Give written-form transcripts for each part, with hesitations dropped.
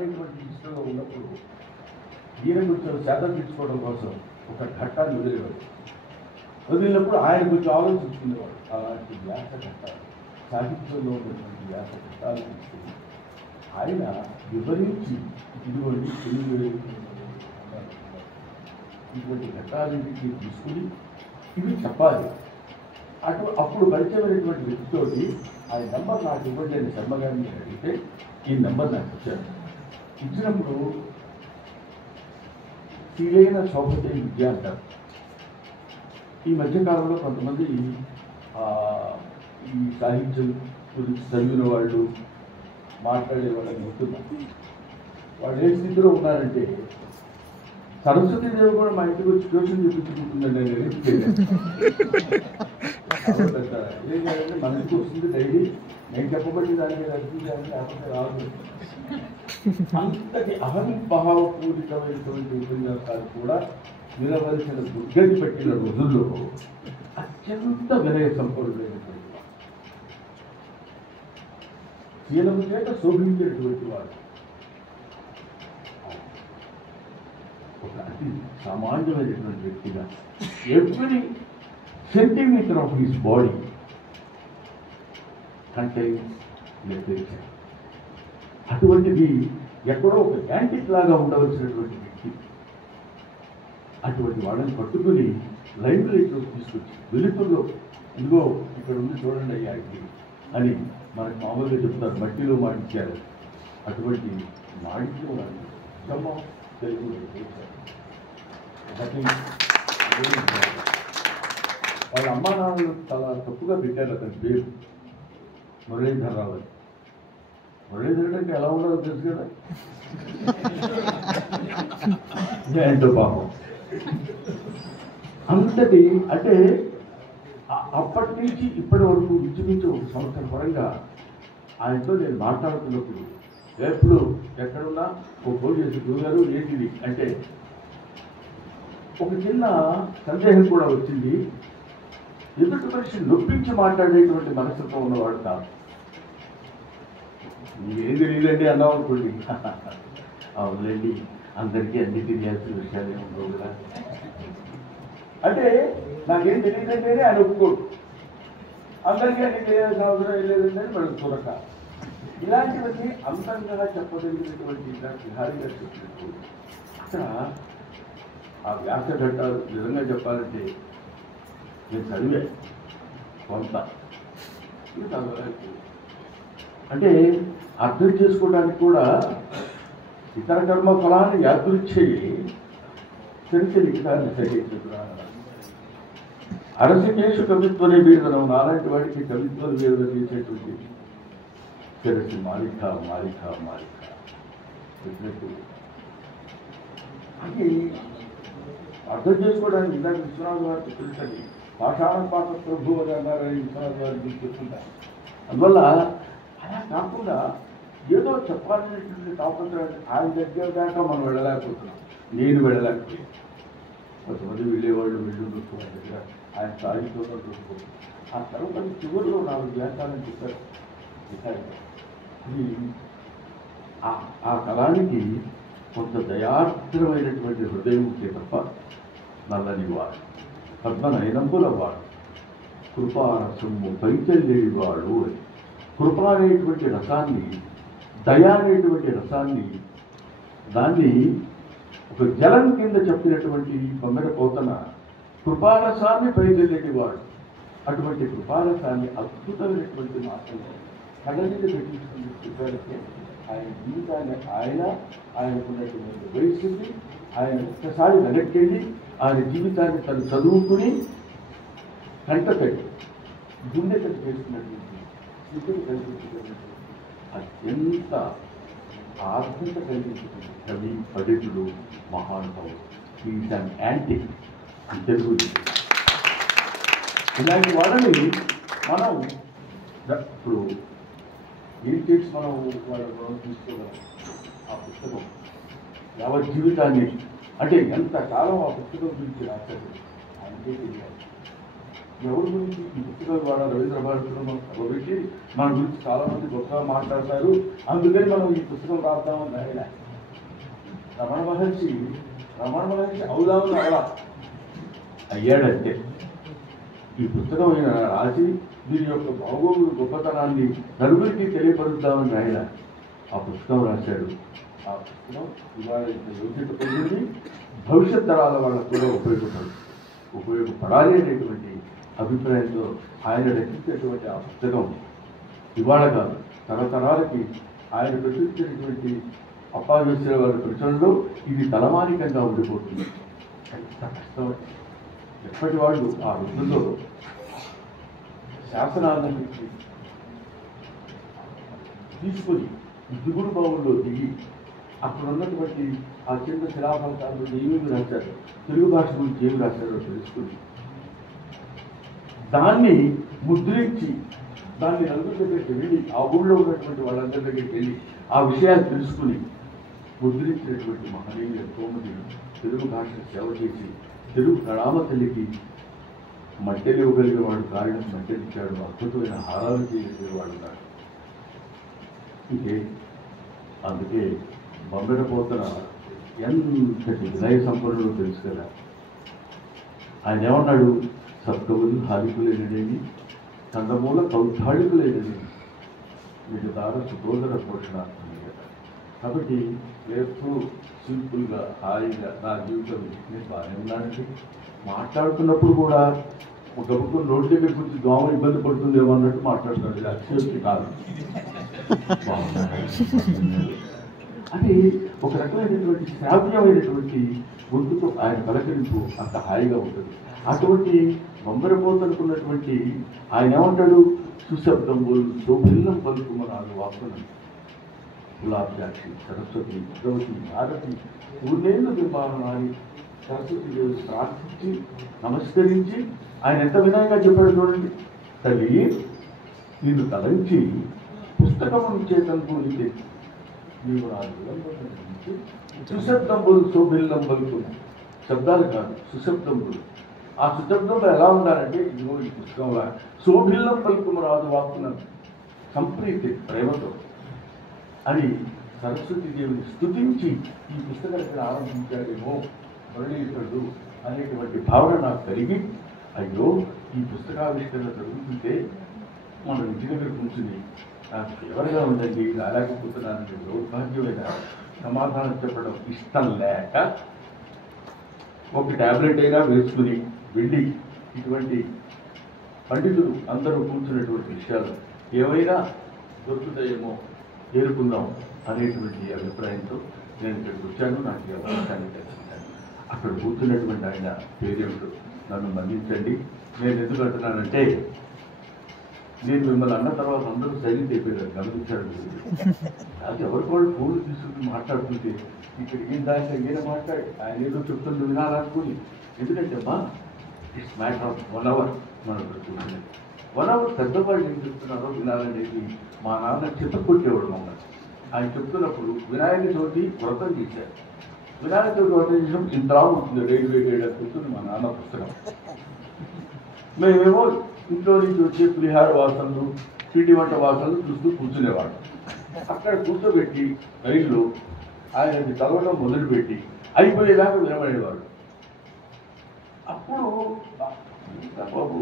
అనేటువంటి ఇష్టంలో ఉన్నప్పుడు ఈయన కొంచెం శాతం తీసుకోవడం కోసం ఒక ఘట్టాన్ని వదిలినప్పుడు ఆయన కొంచెం ఆలోచించుకునేవాడు. అలాంటి వ్యాస ఘట్టాలు, సాహిత్యంలో ఉన్నటువంటి వ్యాస ఘట్టాలు తీసుకుని ఆయన వివరించి ఇటువంటి ఇటువంటి ఘట్టాలన్నింటినీ తీసుకుని ఇవి చెప్పాలి. అప్పుడు పరిచయమైనటువంటి వ్యక్తితోటి ఆయన నెంబర్ నాకు ఇవ్వండి అని శర్మగారిని అడిగితే ఈ నెంబర్ నాకు ఇచ్చారు. ఇచ్చినప్పుడు శీలైన సౌభతే విద్య అంటారు. ఈ మధ్యకాలంలో కొంతమంది ఈ సాహిత్యం గురించి చదివిన వాళ్ళు మాట్లాడే వాళ్ళని చెప్తున్నారు. వాళ్ళు ఏ స్థితిలో ఉన్నారంటే సరస్వతీదేవి కూడా మా ఇంటికి వచ్చి ట్యూషన్ చెప్పించుకుంటుందండి అనేది ఏం కాదంటే మన ఇంటికి వస్తుంది డైలీ. నేను చెప్పబట్టి దానికి రచించాలని లేకపోతే రాదు. అంతటి అహంభావపూరితమైనటువంటి ఉపన్యాసాలు కూడా వినవలసిన దుర్గతి పెట్టిన రోజుల్లో అత్యంత వినయ సంపన్నుడైనటువంటి వాడు, శీలము చేత శోభించినటువంటి వాడు, ఒక అతి సామాన్యమైనటువంటి వ్యక్తిగా every centimetre of his body contains literature. అటువంటిది ఎక్కడో ఒక యాంటిక్ లాగా ఉండవలసినటువంటి వ్యక్తి అటువంటి వాళ్ళని పట్టుకుని లైవ్ లైట్లో తీసుకొచ్చి వెలుతుల్లో ఇదిగో ఇక్కడ ఉంది చూడండి అయ్యా ఇది అని మనకు మామూలుగా చెప్తారు, మట్టిలో మాటించారు. అటువంటి మాటిలో నిజమా తెలుగు వాళ్ళ అమ్మా నాన్నలు చాలా తప్పుగా పెట్టారు అతని పేరు మురళీధరరావు అని. మురళీధరుడు అంటే ఎలా ఉండదో తెలుసు కదా, ఏంటో పాపం. అంతటి అంటే అప్పటి నుంచి ఇప్పటి వరకు ఇంచుమించు ఒక సంవత్సరం పరంగా ఆయనతో నేను మాట్లాడుతున్నప్పుడు ఎప్పుడు ఎక్కడున్నా ఒక ఫోన్ చేసి గురుగారు ఏంటిది అంటే ఒక చిన్న సందేహం కూడా వచ్చింది. ఎదుటి మనిషి నొప్పించి మాట్లాడేటువంటి మనసుతో ఉన్నవాడు కాదు. మీరేం తెలియదండి అన్నాం అనుకోండి, అవునండి అందరికీ అన్ని తెలియాల్సిన విషయాలు ఉండవు కదా అంటే నాకేం తెలియదంటేనే ఆయన ఒప్పుకోడు. అందరికీ అన్ని తెలియాల్సిన అవసరం ఏం లేదంటే మనకు చూడక ఇలాంటివన్నీ అందంగా చెప్పదగినటువంటి ఇలాంటి విహారీ గారు చెప్పినట్టు అక్కడ ఆ వ్యాస ఘట్టాలు నిజంగా చెప్పాలంటే నేను చదివే కొంత అంటే అర్థం చేసుకోవడానికి కూడా ఇతర కర్మ ఫలాన్ని యాదృచ్ఛయి సరిచే లిఖితాన్ని సహించుకున్నా అరసికేషు కవిత్వనే వీడనం నాలాంటి వాడికి కవిత్వం వీడన చేసేటువంటి తెలిసి మాలిక మాలిక మాలిక చెప్పినట్టు అది అర్థం చేసుకోవడానికి ఇందాక విశ్వనాథ్ గారికి తెలుసండి. పాషాణ పాత ప్రభు అని అన్నారని విశ్వనాథ్ గారికి చెప్తుంటారు. అందువల్ల అలా కాకుండా ఏదో చెప్పాలనేటువంటి తాపత్రయాన్ని ఆయన దగ్గర దాకా మనం వెళ్ళలేకపోతున్నాం. నేను వెళ్ళలేకపోయాను. కొంతమంది వెళ్ళేవాళ్ళు వెళ్ళుండొచ్చు ఆయన దగ్గర, ఆయన సాగిపోతున్నట్టు. ఆ తర్వాత చివరిలో 4 వ్యాసాలని చెప్పారు. అది ఆ కళానికి కొంత దయార్ద్రమైనటువంటి హృదయం ఉంటే తప్ప నల్లని వాడు, పద్మనయనంబుల వాడు, కృపారసము పైచెల్లేడి వాడు అని. కృప అనేటువంటి రసాన్ని, దయ అనేటువంటి రసాన్ని, దాన్ని ఒక జలం కింద చెప్పినటువంటి కొమ్మెడ పోతన కృపారసాన్ని పైచెల్లేటి వాడు. అటువంటి కృపారసాన్ని అద్భుతమైనటువంటి మాటలు కళ్ళని పెట్టించుకుని చెప్పారంటే ఆయన జీవితాన్ని ఆయనకున్నటువంటి వయసుని ఆయన ఒక్కసారి వెనక్కెళ్ళి ఆయన జీవితాన్ని తను చదువుకుని కంటపెట్టి గుండె కట్టి చేసుకున్నటువంటి స్థితిని కల్పించుకున్నటువంటి అత్యంత ఆర్థిక కల్పించుకున్న కవి పండితుడు మహానుభావుడు. Is an antique Telugu. ఇలాంటి వాళ్ళని మనం ఇప్పుడు ఏం చేసి మనం వాళ్ళ తీసుకోగలం. ఆ పుస్తకం యావత్ జీవితాన్ని అంటే ఎంతకాలం ఆ పుస్తకం గురించి రాశారు ఆయనకే తెలియాలి. ఎవరి గురించి ఈ పుస్తకాలు వాడ రవీంద్ర భారతిలో మనం చదవబెట్టి మన గురించి చాలామంది గొప్పగా మాట్లాడతారు, అందుకని మనం ఈ పుస్తకం రాద్దామని రాయలే. రమణ మహర్షి అవుదామని అలా అయ్యాడంటే ఈ పుస్తకం ఆయన రాసి దీని యొక్క బాగోగులు గొప్పతనాన్ని నలుగురికి తెలియపరుద్దామని రాయలే. ఆ పుస్తకం రాశాడు. ఆ పుస్తకం ఇవాళ యోగ్యత పొందింది, భవిష్యత్ తరాల వాళ్ళకు కూడా ఉపయోగపడాలి అనేటువంటి అభిప్రాయంతో ఆయన రచించినటువంటి ఆ పుస్తకం ఇవాళ కాదు, తరతరాలకి ఆయన ప్రచురించినటువంటి అప్పావేశ్వర వారి ప్రచురణలో ఇది తలమానికంగా ఉండిపోతుంది. ఎంత కష్టం! ఎప్పటి వాళ్ళు ఆ వృద్ధుల్లో శాసనాలను తీసుకొని దిగుడు బావుల్లో దిగి అక్కడ ఉన్నటువంటి ఆ చిన్న శిలాఫలకాలు ఏమేమి రాశారు, తెలుగు భాష గురించి ఏమి రాశారో తెలుసుకుని దాన్ని ముద్రించి దాన్ని నలుగురి దగ్గరికి వెళ్ళి ఆ ఊళ్ళో ఉన్నటువంటి వాళ్ళందరి దగ్గరికి వెళ్ళి ఆ విషయాలు తెలుసుకుని ముద్రించినటువంటి మహనీయులు ఎంతో మంది తెలుగు భాష సేవ చేసి తెలుగు కళామ తల్లికి మట్టెలు ఇవ్వగలిగే వాడు, కారణం మట్టెలిచ్చాడు, అద్భుతమైన హారాలు చేయగలిగే వాడు ఉన్నాడు. ఇదే అందుకే బొమ్మెడపోతన ఎంతటి వినయ సంపన్నుడు తెలుసు కదా. ఆయన ఏమన్నాడు? సప్తవులు హారికులేనడేమి, కందమూల కౌతాళికులేనడేమి, వీటి ద్వారా సుతోదర పోషణార్థమే కదా. కాబట్టి రేపు సింపుల్గా హాయిగా నా జీవితం నేను బాగానే ఉన్నానండి. మాట్లాడుతున్నప్పుడు కూడా ఒక బుక్ రోడ్డు దగ్గర గురించి దోమ ఇబ్బంది పడుతుందేమో అన్నట్టు మాట్లాడుతున్నాడు. ఇది అక్షయోక్తి కాదు. అది ఒక రకమైనటువంటి శ్రావ్యమైనటువంటి గొంతుతో ఆయన పలకరింపు అంత హాయిగా ఉంటుంది. అటువంటి బొమ్మరపోతనుకున్నటువంటి ఆయన ఏమంటాడు? సుశబ్దంబులు శోభిల్లం పలుకుమనాలు వాక్కులను గులాబ్జాక్షి సరస్వతి భగవతి భారతి ఊర్లేళ్ళు బింబాలని సరస్వతి దేవి ప్రార్థించి నమస్కరించి ఆయన ఎంత వినయంగా చెప్పాడు చూడండి. తల్లి నిన్ను తలంచి పుస్తకము చేతను నీకు నీవు రాజు సుశబ్దంబులు శోభిల్లం పలుకున్నాయి. శబ్దాలు కాదు, సుశబ్దంబులు. ఆ సుశబ్దంలో ఎలా ఉండాలంటే ఇదిగో ఈ పుస్తకంలో శోభిల్లం పలుకుమ రాజు వాక్కున్నాను సంప్రీతి ప్రేమతో అని సరస్వతీదేవిని స్తుతించి ఈ పుస్తకాన్ని ఆరంభించాడేమో మురళీధరుడు అనేటువంటి భావన నాకు కలిగి, అయ్యో ఈ పుస్తకావిష్కరణ జరుగుతుంటే మనం ఇంటి దగ్గర కూర్చుని నాకు ఎవరిగా ఉందండి రాలేకపోతున్నానని దౌర్భాగ్యమైన సమాధానం చెప్పడం ఇష్టం లేక ఒక ట్యాబ్లెట్ అయినా వేసుకుని వెళ్ళి ఇటువంటి పండితులు అందరూ కూర్చున్నటువంటి విషయాలు ఏవైనా దొరుకుతాయేమో చేరుకుందాం అనేటువంటి అభిప్రాయంతో నేను ఇక్కడికి వచ్చాను. నాకు ఈ అవకాశాన్ని తెలుసుకుంటాను. అక్కడ కూర్చున్నటువంటి ఆయన పేరేమిటో నన్ను మన్నించండి. నేను ఎందుకు అంటున్నానంటే నేను మిమ్మల్ని అన్న తర్వాత అందరూ సైలెంట్ అయిపోయారు, గమనించారు. అది ఎవరికి వాళ్ళు ఫోన్లు తీసుకుని మాట్లాడుతుంటే ఇక్కడ ఏం దాంట్లో ఏదైనా మాట్లాడి ఆయన ఏదో చెప్తుంది వినాలనుకుని, ఎందుకంటే అమ్మా ఇట్స్ మ్యాటర్ ఆఫ్ 1 hour మనం కూర్చుంది. 1 hour పెద్దవాళ్ళు ఏం చెప్తున్నారో వినాలనేది మా నాన్న చెప్పకొట్టేవాడు మమ్మల్ని. ఆయన చెప్తున్నప్పుడు వినాయక చవితి వ్రతం చేశారు. వినాయక చవితి వ్రతం చేసినప్పుడు ఇంత ఉంటుంది రైల్వే కూర్చుని మా నాన్న పుస్తకం. మేమేమో ఇంట్లో నుంచి వచ్చే పులిహార వాసనలు పిండి వంట వాసనలు చూస్తూ కూర్చునేవాడు. అక్కడ కూర్చోబెట్టి రైల్లో ఆయనకి చదవడం మొదలుపెట్టి అయిపోయేదాకా వినబడేవాడు. అప్పుడు బాబు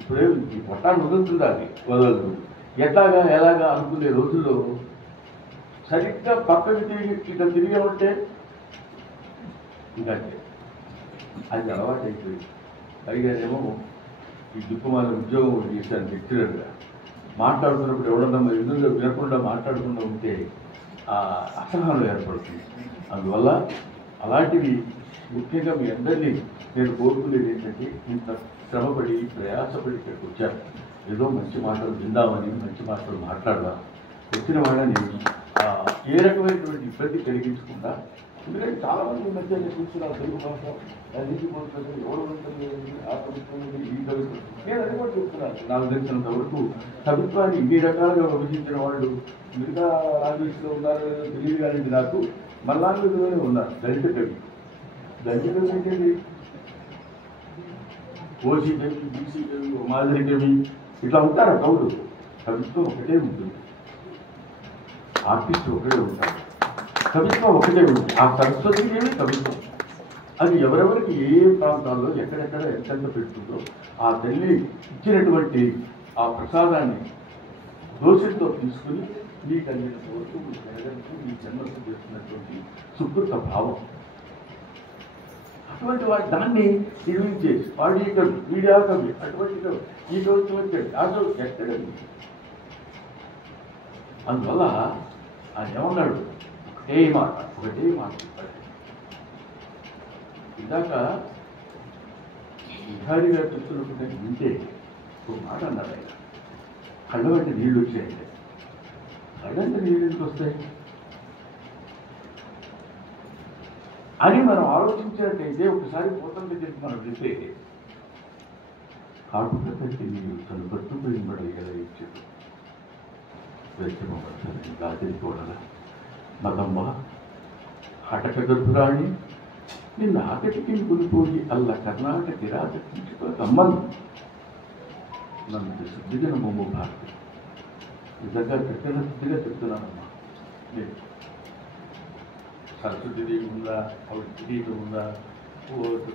ఇప్పుడే ఈ పొట్టాన్ని వదులుతుందా అది వదలదు, ఎలాగా అనుకునే రోజుల్లో సరిగ్గా పక్కకి తిరిగి ఇట్లా తిరిగి ఉంటే ఇంకా అది అలవాటు అయిపోయింది. పైగానేమో ఈ దిక్కుమాల ఉద్యోగం చేశాను లెక్చరర్గా. మాట్లాడుతున్నప్పుడు ఎవడన్నా ఎందుకు వినకుండా మాట్లాడకుండా ఉంటే అసహనం ఏర్పడుతుంది. అందువల్ల అలాంటివి ముఖ్యంగా మీ అందరినీ నేను కోరుకునేది ఏంటంటే, ఇంత శ్రమపడి ప్రయాసపడి ఇక్కడికి వచ్చాను, ఏదో మంచి మాటలు విందామని, మంచి మాటలు మాట్లాడదాం వచ్చిన వాళ్ళని ఏ రకమైనటువంటి ఇబ్బంది కలిగించకుండా. ఎందుకంటే చాలామంది ఈ మధ్య కూర్చున్నారు తెలుగు భాష పోతుంది, ఎవరు ఉంటుంది, ఆ కవిత్వం ఈ కవిత్వం. నేను అది కూడా చెప్తున్నాను. నాకు తెలిసినంత వరకు కవిత్వాన్ని ఇన్ని రకాలుగా విభజించిన వాళ్ళు మిగతా లాంగ్వేజ్లో ఉన్నారో తెలియదు కానీ నాకు మన లాంగ్వేజ్లోనే ఉన్నారు. దళిత కవి. దళిత కవి ఏంటండి? ఓసీ కవి, బీసీ కవి, మాదిరి కవి ఇట్లా ఉంటారు కవులు. కవిత్వం ఒకటే ఉంటుంది, ఆర్టిస్ట్ ఒకటే ఉంటారు, కవిత్వం ఒకటే ఉంటుంది. ఆ సరస్వతిదేవి కవిత్వం అది ఎవరెవరికి ఏ ప్రాంతాల్లో ఎక్కడెక్కడ ఎంతెంత పెడుతుందో ఆ తల్లి ఇచ్చినటువంటి ఆ ప్రసాదాన్ని దోషంతో తీసుకుని మీకు అందిన వరకు మీ పేదలకు మీ జన్మకు చేస్తున్నటువంటి సుకృత భావం. అటువంటి దాన్ని నిర్మించేసి వాడి కవి, వీడియా కవి, అటువంటి కవి, ఈ కవిత్వం వచ్చాడు ఆ కవి ఎక్కడండి. అందువల్ల ఆయన ఏమన్నాడు, ఒకటే మాట చెప్పాడు. ఇందాక బిహారీ గారు చెప్తున్నప్పుడు వింటే ఒక మాట అన్నారు ఆయన, కళ్ళ వంటి నీళ్ళు వచ్చాయంటే. కళ్ళంటే నీళ్ళు ఎందుకు వస్తాయి అని మనం ఆలోచించినట్టయితే ఒకసారి పోతం దగ్గరికి మనం వెళ్తే కాటుక కట్టి నీళ్ళు తను బతుకుపోయినబడి ఎలా ఇచ్చాడు. వెచ్చమని గాజరి కోడల మదమ్మ హటక గర్భురాణి నిన్న ఆకటికి కొనిపోయి అల్ల కర్ణాటక రాజమ్మను నన్ను శుద్ధిగా మొమ్ము భారతి. నిజంగా కట్టిన శుద్ధిగా చెప్తున్నానమ్మా. నేను సరస్వతిదేవి ఉందా, ఆవిడ కిరీటం ఉందా,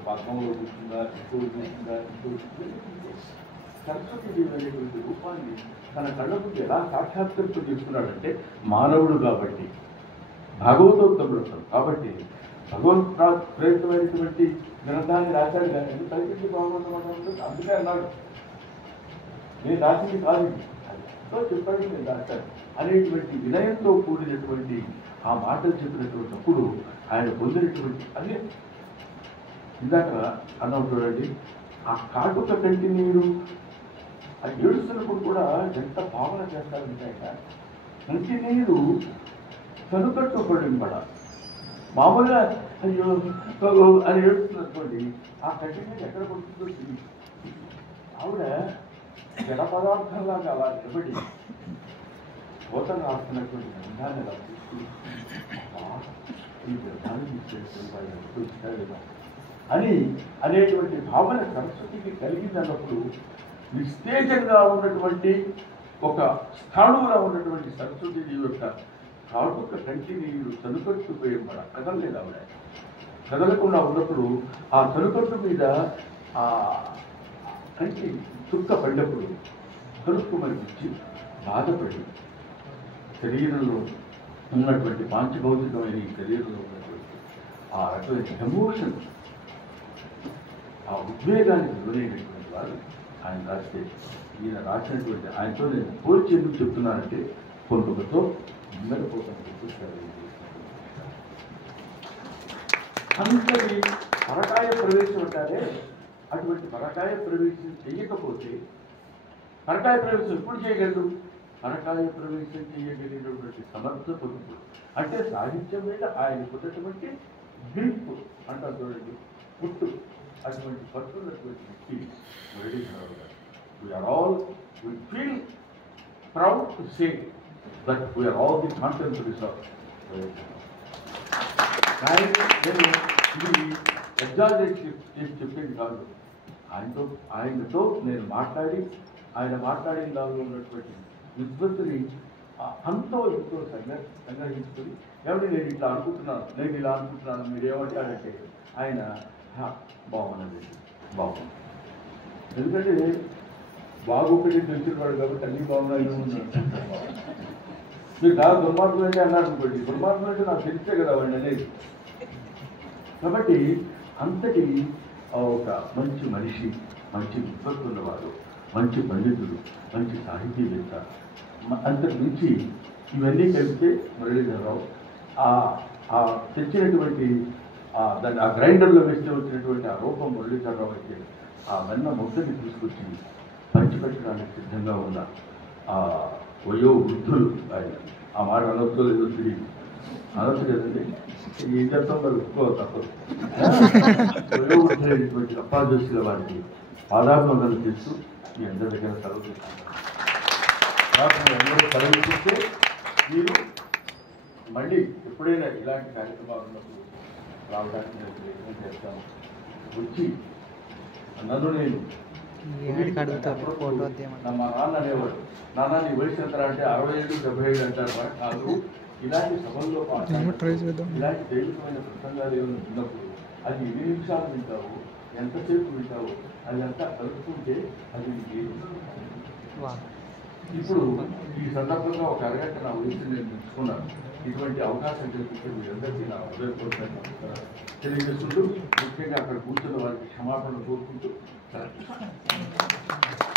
పద్మంలో కూర్చుందా, ఇంకో కూర్చుందా, ఇంకో సరస్వతిదేవి అనేటువంటి రూపాన్ని తన కళ్ళకు ఎలా సాక్షాత్కరితం చేసుకున్నాడంటే మానవుడు కాబట్టి, భాగవతోత్తముడు కాబట్టి భగవంతు ప్రేరితమైనటువంటి గ్రంథాన్ని రాశాడు. కానీ ఎందుకు కలిపించి భాగవతం ఉంటుంది అందుకే అన్నాడు, నేను రాసింది కాదు ఎంతో చెప్పాడు, నేను రాశాను అనేటువంటి వినయంతో కూడినటువంటి ఆ మాటలు చెప్పినటువంటిప్పుడు ఆయన పొందినటువంటి అదే ఇందాక అన్నాం చూడండి. ఆ కాటుక కంటి నీరు ఆ ఏడుస్తున్నప్పుడు కూడా ఎంత భావన చేస్తారంటే ఆయన కంటి నీరు కనుకట్టుబడి మామూలుగా అయ్యో అని ఏడుస్తున్నటువంటి ఆ కంటి నీరు ఎక్కడ పడుతుందో తెలియదు. ఆవిడ జడ పదార్థంలాగా అలా నిలబడి కోతను రాస్తున్నటువంటి గ్రంథాన్ని అలా తీసుకుని ఈ గ్రంథాన్ని తీసుకెళ్తారు అని అనేటువంటి భావన సరస్వతికి కలిగిందన్నప్పుడు నిస్తేజంగా ఉన్నటువంటి ఒక స్థాణువుగా ఉన్నటువంటి సరస్వతి యొక్క కాటుక కంటి నీరు తనుకట్టుపోయేవాడు కదలలేదు. ఆవిడ కదలకుండా ఉన్నప్పుడు ఆ తనుకట్టు మీద ఆ కంటి చుక్క పడినప్పుడు కలుపుమనిపించి బాధపడి శరీరంలో ఉన్నటువంటి పాంచభౌతికమైన ఈ శరీరంలో ఉన్నటువంటి ఆ రకమైన ఎమోషన్, ఆ ఉద్వేగానికి గురైనటువంటి వారు ఆయన రాస్తే ఈయన రాసినటువంటి ఆయనతో నేను పోల్చి ఎందుకు చెప్తున్నానంటే కొంతమందితో నిమ్మడిపోతాను అంతటి పరకాయ ప్రవేశం అంటారే. అటువంటి పరకాయ ప్రవేశం చేయకపోతే పరకాయ ప్రవేశం ఎప్పుడు చేయగలరు? పరకాయ ప్రవేశం చేయగలిగినటువంటి సమర్థ పొదుపుడు అంటే సాహిత్యం మీద ఆయన పుట్టినటువంటి గ్రిప్ అంటారు చూడండి, పుట్టు అటువంటి పట్టున్నటువంటి వ్యక్తి మురళీధరరావు గారు. We are all we feel proud to say that we are all the contemporaries of కానీ నేను ఇది ఎగ్జాజరేట్ చేసి చెప్పేది కాదు. ఆయనతో నేను మాట్లాడి ఆయన మాట్లాడిన దానిలో ఉన్నటువంటి విద్వత్తుని అంతో ఎంతో సంగ్రహించుకొని ఎవరి నేను ఇట్లా అనుకుంటున్నాను, నేను ఇలా అనుకుంటున్నాను, మీరు ఏమంటారంటే ఆయన బాగున్నది బాగుంది. ఎందుకంటే బాగొక్కటి తెలిసిన వాడు కాబట్టి అన్ని బాగున్నాయి మీరు చాలా దుర్మార్గులు అంటే అన్నారు అనుకోండి, దుర్మార్గులు అంటే నాకు తెలిసే కదా వాడిని అనేది. కాబట్టి అంతటి ఒక మంచి మనిషి, మంచి విద్వత్తు ఉన్నవాడు, మంచి పండితుడు, మంచి సాహితీవేత్త, అంతకు మించి ఇవన్నీ కలిపితే మురళీధరరావు తెచ్చినటువంటి దాన్ని ఆ గ్రైండర్లో వేస్తే వచ్చినటువంటి ఆ రూపం మురళీధరరావు అయితే ఆ వెన్న మొక్కని తీసుకొచ్చి పంచిపెట్టడానికి సిద్ధంగా ఉన్న ఆ వయో వృద్ధులు ఆయన ఆ మాట అనొచ్చో లేదో తెలియదు, అనొచ్చు కదండి, ఏం చేస్తాం మరి ఒప్పుకో తప్పదు. వయో వృద్ధులైనటువంటి అప్పాదోషుల వారికి పాదాభివందనలు చేస్తూ మీ అందరి దగ్గర సెలవు తీసుకుంటారు. అందరూ సెలవు ఇస్తే మీరు మళ్ళీ ఎప్పుడైనా ఇలాంటి కార్యక్రమాలు ఉన్నప్పుడు రావడానికి నేను ప్రయత్నం చేస్తాను. వచ్చి నన్ను నేను ఫోటో మా నాన్న అనేవాడు, నాన్న నీ వయసు ఎంత అంటే 65 75 అంటారు. కాదు, ఇలాంటి సభల్లో ఇలాంటి దైవికమైన ప్రసంగాలు ఏమైనా ఉన్నప్పుడు అది ఎన్ని నిమిషాలు వింటావు, ఎంతసేపు వింటావు, అది అంతా కలుపుకుంటే అది ఇప్పుడు ఈ సందర్భంగా ఒక అరగంట నా వయసు నేను తెచ్చుకున్నాను. ఇటువంటి అవకాశం కల్పించే మీరందరికీ నా హృదయపూర్వకంగా తెలియజేస్తుంటూ, ముఖ్యంగా అక్కడ కూర్చున్న వారికి క్షమాపణ కోరుకుంటూ